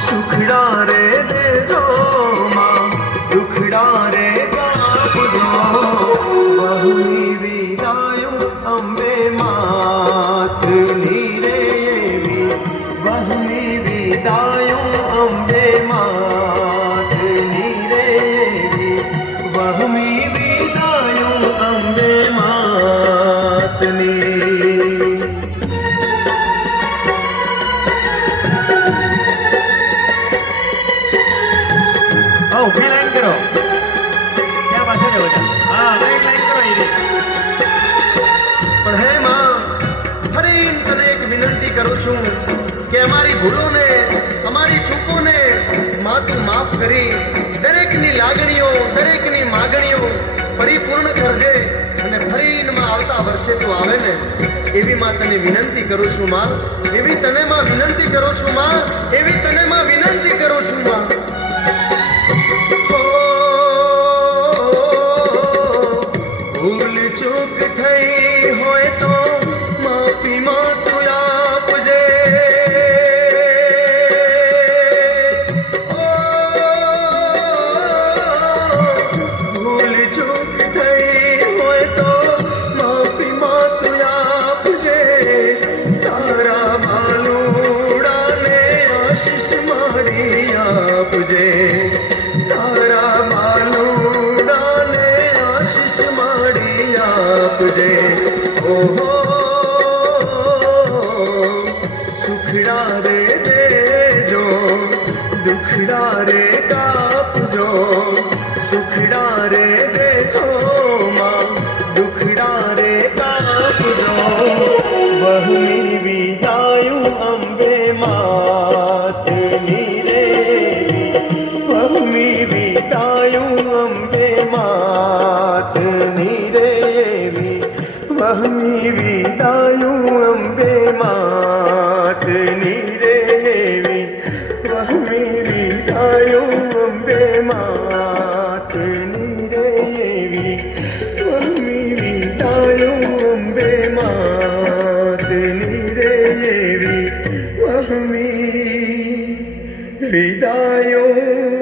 સુખડા રે દેજો માં દુખડા રે કાપજો બહુની વિદાયો અંબે માતની રે એવી બહુની વિદાયો અંબે માતની રે એવી બહુની વિદાયો અંબે માતની ઉભી લાઈન કરો ત્યાં પાછળ જવો હા એક લાઈન કરો એ પણ હે માં ફરી તને એક વિનંતી કરું છું કે અમારી ભૂલોને અમારી ચૂકોને માં તું માફ કરી દરેકની લાગણીઓ દરેકની માગણીઓ પરિપૂર્ણ કરજે અને ફરી માં આવતા વર્ષે તું આવે ને એવી માં તને વિનંતી કરું છું માં એવી તને માં વિનંતી કરું છું માં એવી તને માં વિનંતી કરું છું માં ભૂલ ચૂક થઈ હોય તો માફી માં તું આપજે ભૂલ ચૂક થઈ હોય તો માફી માં તું આપજે તારા બાલુડાને આશીષ મારી આપજે તારા બાલુડાને આશીષ મારી આપજે ઓહો સુખડા રે દેજો દુખડા રે કાપજો સુખડા રે દેજો માં દુખડા રે કાપજો બહુની વિદાયું અંબે માતની રે બહુની વિદાયું અંબે માતની રે બહુની વિદાયું અંબે માતની રે બહુની વિદાયું અંબે માતની રે બહુની વિદાયું અંબે માતની રે બહુની વિદાયું